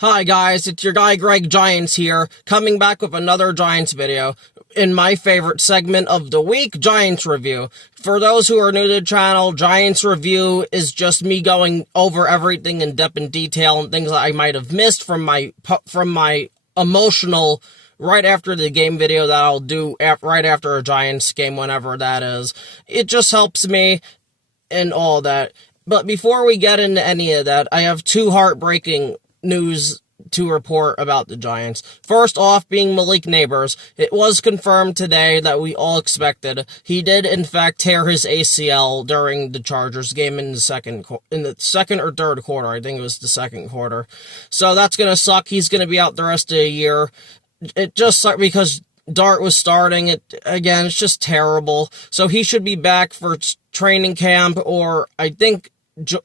Hi guys, it's your guy Greg Giants here, coming back with another Giants video. In my favorite segment of the week, Giants Review. For those who are new to the channel, Giants Review is just me going over everything in depth and detail and things that I might have missed from my emotional right after the game video that I'll do right after a Giants game, whenever that is. It just helps me and all that. But before we get into any of that, I have two heartbreaking news to report about the Giants. First off, being Malik Nabers. It was confirmed today that we all expected. He did in fact tear his ACL during the Chargers game in the second or third quarter. I think it was the second quarter. So that's gonna suck. He's gonna be out the rest of the year. It just sucked because Dart was starting. It's just terrible. So he should be back for training camp, or I think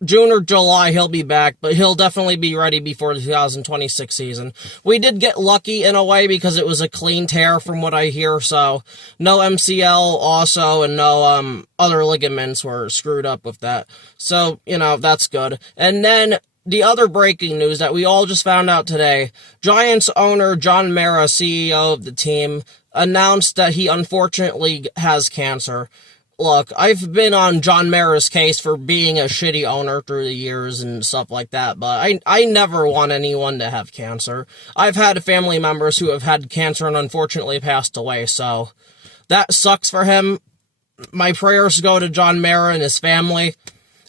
June or July he'll be back, but he'll definitely be ready before the 2026 season. We did get lucky in a way because it was a clean tear from what I hear, so no MCL also, and no other ligaments were screwed up with that. So, that's good. And then the other breaking news that we all just found out today, Giants owner John Mara, CEO of the team, announced that he unfortunately has cancer. Look, I've been on John Mara's case for being a shitty owner through the years and stuff like that, but I never want anyone to have cancer. I've had family members who have had cancer and unfortunately passed away, so that sucks for him. My prayers go to John Mara and his family,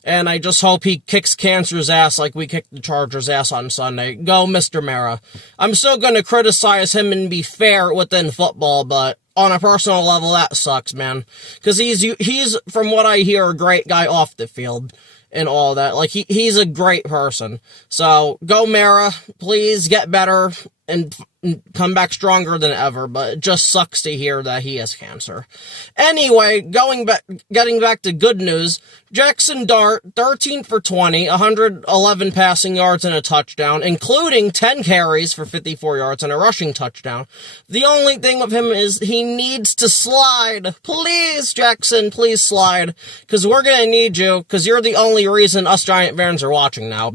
and I just hope he kicks cancer's ass like we kicked the Chargers' ass on Sunday. Go, Mr. Mara. I'm still going to criticize him and be fair within football, but on a personal level, that sucks, man. Because he's, from what I hear, a great guy off the field and all that. Like, he's a great person. So, go Mara. Please get better and come back stronger than ever, but it just sucks to hear that he has cancer. Anyway, getting back to good news, Jaxson Dart, 13 for 20, 111 passing yards and a touchdown, including 10 carries for 54 yards and a rushing touchdown. The only thing with him is he needs to slide. Please, Jaxson, please slide, because we're going to need you, because you're the only reason us Giant fans are watching now.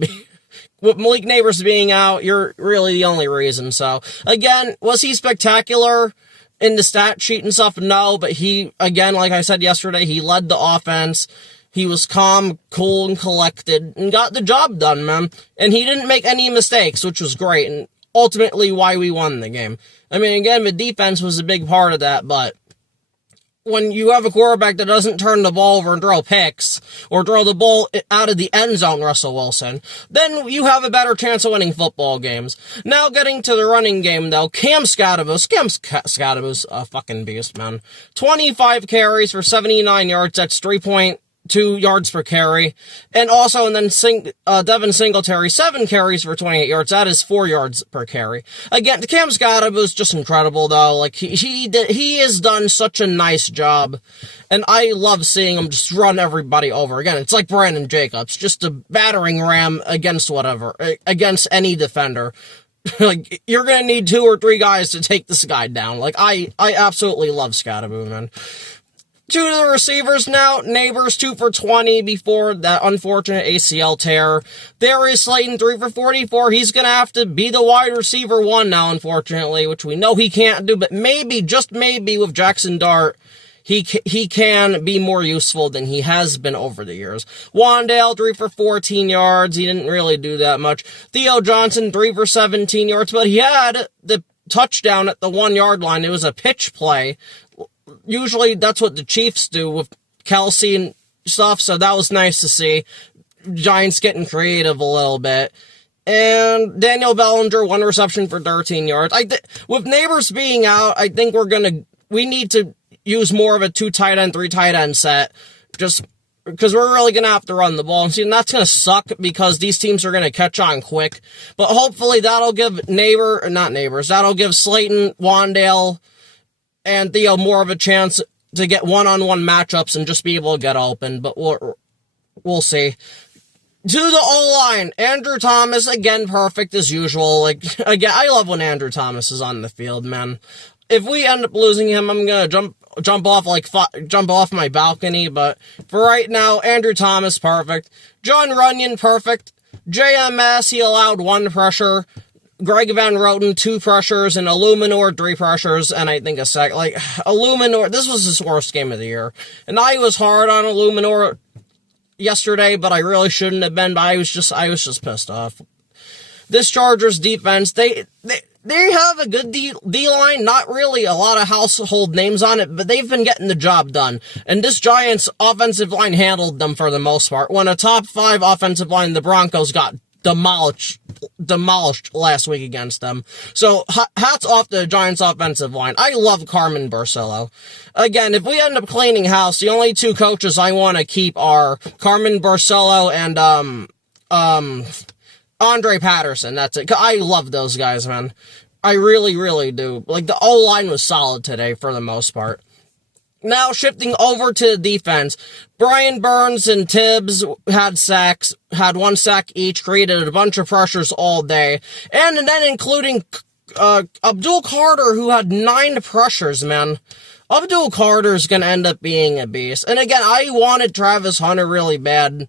With Malik Nabers being out, you're really the only reason. So, again, was he spectacular in the stat sheet and stuff? No, but he, again, like I said yesterday, he led the offense. He was calm, cool, and collected, and got the job done, man. And he didn't make any mistakes, which was great, and ultimately why we won the game. I mean, again, the defense was a big part of that, but when you have a quarterback that doesn't turn the ball over and throw picks, or throw the ball out of the end zone, Russell Wilson, then you have a better chance of winning football games. Now getting to the running game, though, Cam Scatterbu's a fucking beast, man. 25 carries for 79 yards, that's 3.2 yards per carry. And then Devin Singletary, 7 carries for 28 yards. That is 4 yards per carry. Again, Cam Scatterbu's just incredible, though. Like, he has done such a nice job. And I love seeing him just run everybody over. Again, it's like Brandon Jacobs, just a battering ram against any defender. Like, you're gonna need 2 or 3 guys to take this guy down. Like, I absolutely love Scatterbu, man. To the receivers now, Nabers 2 for 20 before that unfortunate ACL tear. Darius Slayton 3 for 44. He's going to have to be the wide receiver 1 now, unfortunately, which we know he can't do, but maybe, just maybe, with Jaxson Dart, he can be more useful than he has been over the years. Wandale 3 for 14 yards. He didn't really do that much. Theo Johnson 3 for 17 yards, but he had the touchdown at the 1 yard line. It was a pitch play. Usually that's what the Chiefs do with Kelsey and stuff, so that was nice to see. Giants getting creative a little bit. And Daniel Bellinger, 1 reception for 13 yards. With Nabers being out, I think we need to use more of a 2 tight end, 3 tight end set, just because we're really going to have to run the ball. And that's going to suck because these teams are going to catch on quick. But hopefully that'll give that'll give Slayton, Wandale, and Theo more of a chance to get one-on-one matchups and just be able to get open, but we'll see. To the O-line, Andrew Thomas, again, perfect as usual. Like, again, I love when Andrew Thomas is on the field, man. If we end up losing him, I'm gonna jump off my balcony, but for right now, Andrew Thomas, perfect. John Runyon, perfect. JMS, he allowed 1 pressure. Greg Van Roten, 2 pressures, and Illuminor, 3 pressures, and I think a sack. Like, Illuminor, this was his worst game of the year. And I was hard on Illuminor yesterday, but I really shouldn't have been, but I was just pissed off. This Chargers defense, they have a good D-line, not really a lot of household names on it, but they've been getting the job done. And this Giants offensive line handled them for the most part. When a top 5 offensive line, the Broncos got demolished last week against them. So hats off to the Giants offensive line. I love Carmen Barcelo. Again, if we end up cleaning house, the only 2 coaches I want to keep are Carmen Barcelo and Andre Patterson. That's it. I love those guys, man. I really, really do. Like, the O-line was solid today for the most part. Now, shifting over to the defense, Brian Burns and Tibbs had sacks, had 1 sack each, created a bunch of pressures all day, and then including Abdul Carter, who had 9 pressures, man. Abdul Carter's gonna end up being a beast. And again, I wanted Travis Hunter really bad,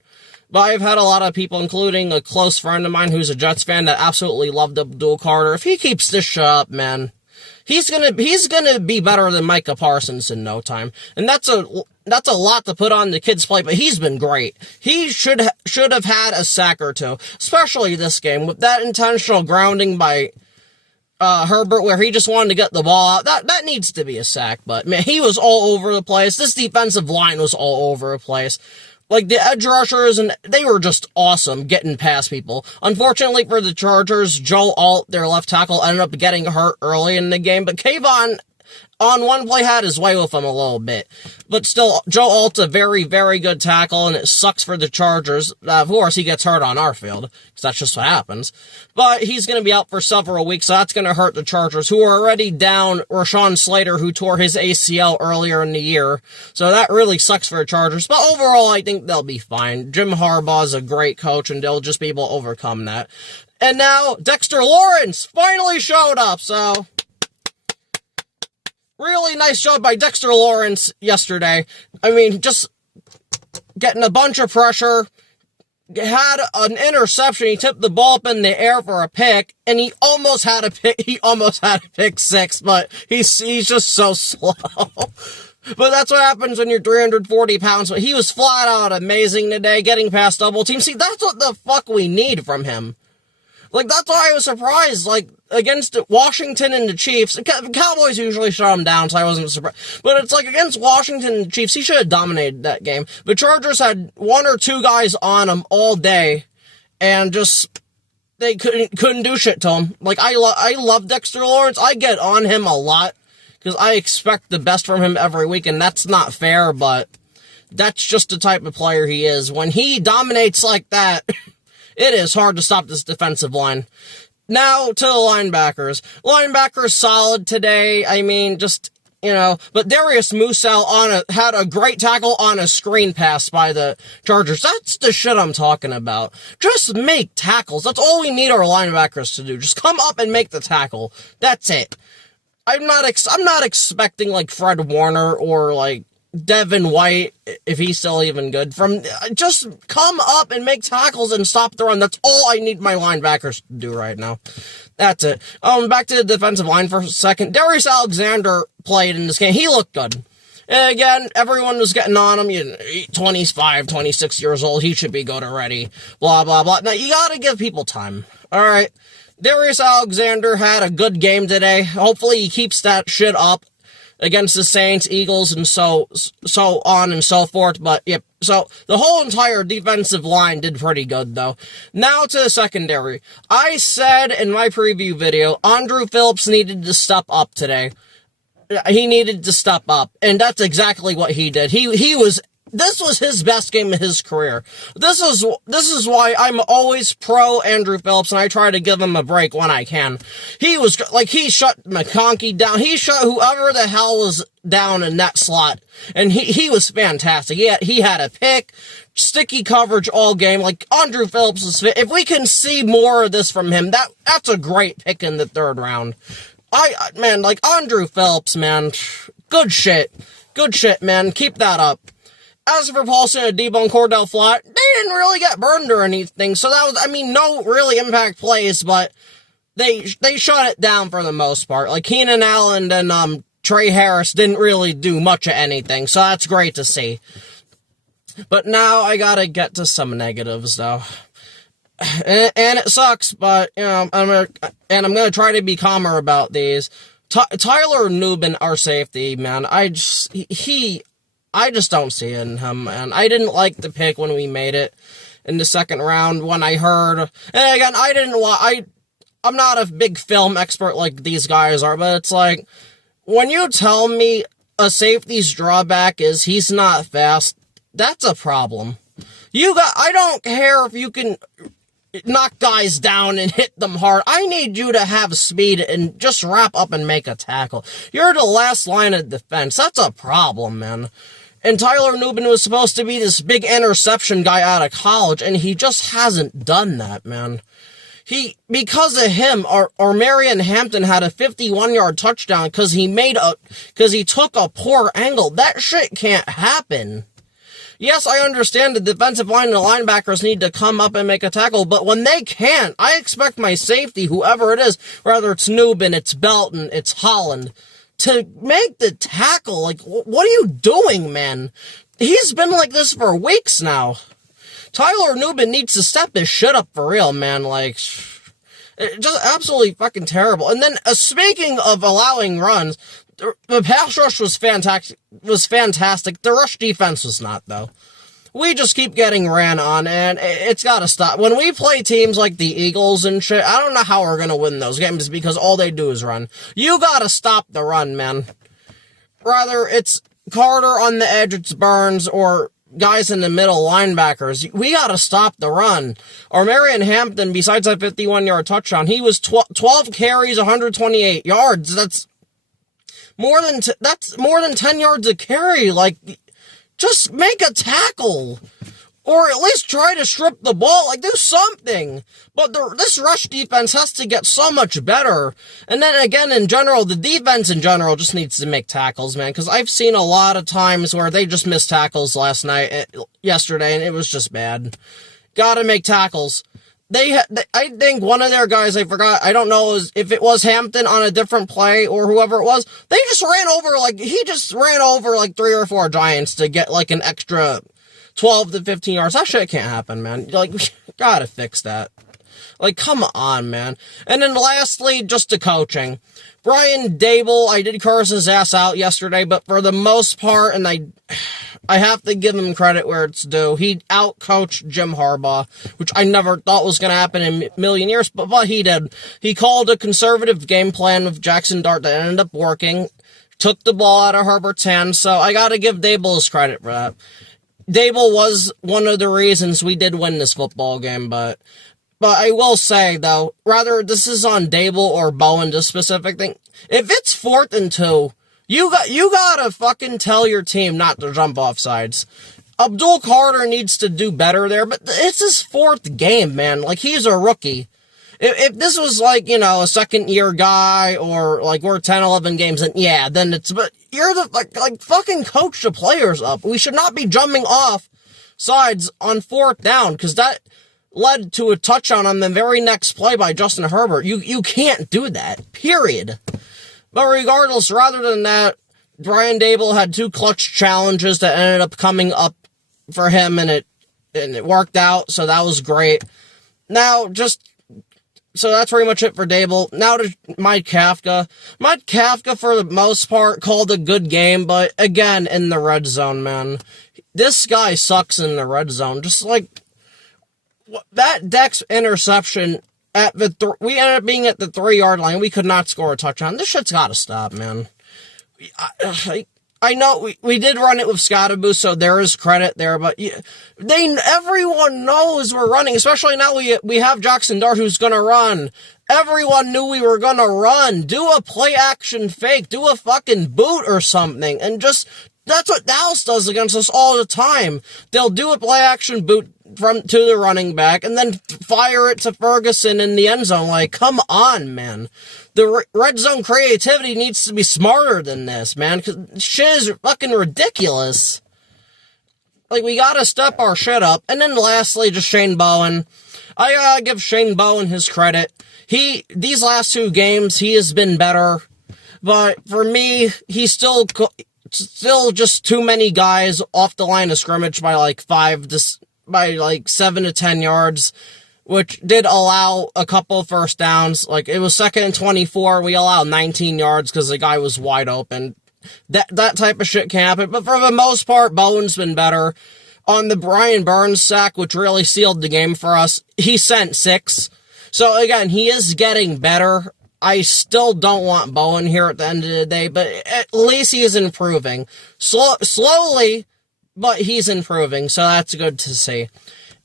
but I've had a lot of people, including a close friend of mine who's a Jets fan, that absolutely loved Abdul Carter. If he keeps this shit up, man, he's gonna be better than Micah Parsons in no time. And that's a lot to put on the kid's plate, but he's been great. He should have had a sack or 2, especially this game, with that intentional grounding by Herbert, where he just wanted to get the ball out. That needs to be a sack, but man, he was all over the place. This defensive line was all over the place. Like, the edge rushers, and they were just awesome getting past people. Unfortunately for the Chargers, Joe Alt, their left tackle, ended up getting hurt early in the game, but Kayvon, on one play, had his way with him a little bit. But still, Joe Alt's a very, very good tackle, and it sucks for the Chargers. Of course, he gets hurt on our field, because that's just what happens. But he's going to be out for several weeks, so that's going to hurt the Chargers, who are already down Rashawn Slater, who tore his ACL earlier in the year. So that really sucks for the Chargers. But overall, I think they'll be fine. Jim Harbaugh's a great coach, and they'll just be able to overcome that. And now, Dexter Lawrence finally showed up, so really nice job by Dexter Lawrence yesterday. I mean, just getting a bunch of pressure. Had an interception. He tipped the ball up in the air for a pick, and he almost had a pick 6, but he's just so slow. But that's what happens when you're 340 pounds. But he was flat out amazing today, getting past double teams. See, that's what the fuck we need from him. Like, that's why I was surprised, like, against Washington and the Chiefs. The Cowboys usually shut him down, so I wasn't surprised. But it's like, against Washington and the Chiefs, he should have dominated that game. The Chargers had 1 or 2 guys on him all day, and just, they couldn't do shit to him. Like, I love Dexter Lawrence. I get on him a lot, because I expect the best from him every week, and that's not fair, but that's just the type of player he is. When he dominates like that, it is hard to stop this defensive line. Now to the linebackers. Linebackers solid today. I mean, just, but Darius Mousel had a great tackle on a screen pass by the Chargers. That's the shit I'm talking about. Just make tackles. That's all we need our linebackers to do. Just come up and make the tackle. That's it. I'm not expecting like Fred Warner or like Devin White, if he's still even good, just come up and make tackles and stop the run. That's all I need my linebackers to do right now. That's it. Back to the defensive line for a second. Darius Alexander played in this game. He looked good. And again, everyone was getting on him. 25, 26 years old. He should be good already. Blah, blah, blah. Now, you gotta give people time. Alright? Darius Alexander had a good game today. Hopefully he keeps that shit up against the Saints, Eagles, and so on and so forth. But, yep, so the whole entire defensive line did pretty good, though. Now to the secondary. I said in my preview video, Andrew Phillips needed to step up today. He needed to step up, and that's exactly what he did. This was his best game of his career. This is why I'm always pro Andrew Phillips, and I try to give him a break when I can. He shut McConkey down. He shut whoever the hell was down in that slot, and he was fantastic. He had a pick, sticky coverage all game. Like, Andrew Phillips is fit. If we can see more of this from him, that's a great pick in the 3rd round. Andrew Phillips, man, good shit, man. Keep that up. As for Paulson and Debo and Cordell Flott, they didn't really get burned or anything, so that was, no really impact plays, but they shut it down for the most part. Like, Keenan Allen and Trey Harris didn't really do much of anything, so that's great to see. But now I gotta get to some negatives, though. And it sucks, but, you know, I'm gonna try to be calmer about these. Tyler Nubin, our safety, man, I just don't see it in him, man. I didn't like the pick when we made it in the second round when I heard, and again, I'm not a big film expert like these guys are, but it's like, when you tell me a safety's drawback is he's not fast, that's a problem. I don't care if you can knock guys down and hit them hard. I need you to have speed and just wrap up and make a tackle. You're the last line of defense. That's a problem, man. And Tyler Nubin was supposed to be this big interception guy out of college, and he just hasn't done that, man. Because of him, or Marion Hampton had a 51-yard touchdown because he took a poor angle. That shit can't happen. Yes, I understand the defensive line and the linebackers need to come up and make a tackle, but when they can't, I expect my safety, whoever it is, whether it's Nubin, it's Belton, it's Holland, to make the tackle. Like, what are you doing, man? He's been like this for weeks now. Tyler Nubin needs to step his shit up for real, man. Like, just absolutely fucking terrible. And then, speaking of allowing runs, the pass rush was fantastic. The rush defense was not, though. We just keep getting ran on, and it's gotta stop. When we play teams like the Eagles and shit, I don't know how we're gonna win those games because all they do is run. You gotta stop the run, man. Whether it's Carter on the edge, it's Burns, or guys in the middle, linebackers. We gotta stop the run. Or Marion Hampton, besides that 51-yard touchdown, he was 12 carries, 128 yards. That's more than 10 yards a carry. Like, just make a tackle. Or at least try to strip the ball. Like, do something. But this rush defense has to get so much better. And then again, in general, the defense in general just needs to make tackles, man. Because I've seen a lot of times where they just missed tackles yesterday, and it was just bad. Gotta make tackles. I think one of their guys, I forgot, I don't know if it was Hampton on a different play or whoever it was, he just ran over like 3 or 4 Giants to get like an extra 12 to 15 yards. That shit can't happen, man. Like, gotta fix that. Like, come on, man. And then lastly, just the coaching. Brian Dable, I did curse his ass out yesterday, but for the most part, and I have to give him credit where it's due, he outcoached Jim Harbaugh, which I never thought was going to happen in a million years, but he did. He called a conservative game plan with Jaxson Dart that ended up working, took the ball out of Herbert's hands, so I gotta give Dable his credit for that. Dable was one of the reasons we did win this football game, but I will say, though, rather this is on Dable or Bowen, this specific thing. If it's 4th and 2, you gotta fucking tell your team not to jump off sides. Abdul Carter needs to do better there, but it's his 4th game, man. Like, he's a rookie. If this was like, you know, a second-year guy or like we're 10, 11 games, and yeah, then but you're like fucking coach the players up. We should not be jumping off sides on 4th down, because that led to a touchdown on the very next play by Justin Herbert. You can't do that, period. But regardless, rather than that, Brian Dable had 2 clutch challenges that ended up coming up for him, and it worked out, so that was great. Now, so that's pretty much it for Dable. Now to Mike Kafka. Mike Kafka, for the most part, called a good game, but again, in the red zone, man. This guy sucks in the red zone. Just like that Dex interception we ended up being at the 3-yard line. We could not score a touchdown. This shit's gotta stop, man. I know we did run it with Scottaboo, so there is credit there, but everyone knows we're running, especially now we have Jaxson Dart who's gonna run. Everyone knew we were gonna run. Do a play action fake. Do a fucking boot or something, and that's what Dallas does against us all the time. They'll do a play action boot to the running back and then fire it to Ferguson in the end zone. Like, come on, man. The red zone creativity needs to be smarter than this, man, because shit is fucking ridiculous. Like, we gotta step our shit up. And then lastly, just Shane Bowen. I gotta give Shane Bowen his credit. these last 2 games, he has been better. But for me, he's still just too many guys off the line of scrimmage by like 7 to 10 yards, which did allow a couple first downs. Like, it was 2nd and 24. We allowed 19 yards because the guy was wide open. That type of shit can happen. But for the most part, Bowen's been better. On the Brian Burns sack, which really sealed the game for us, he sent 6. So again, he is getting better. I still don't want Bowen here at the end of the day, but at least he is improving. Slowly, but he's improving, so that's good to see.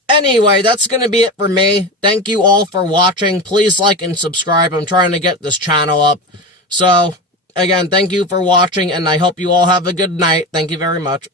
Anyway, that's going to be it for me. Thank you all for watching. Please like and subscribe. I'm trying to get this channel up. So, again, thank you for watching, and I hope you all have a good night. Thank you very much.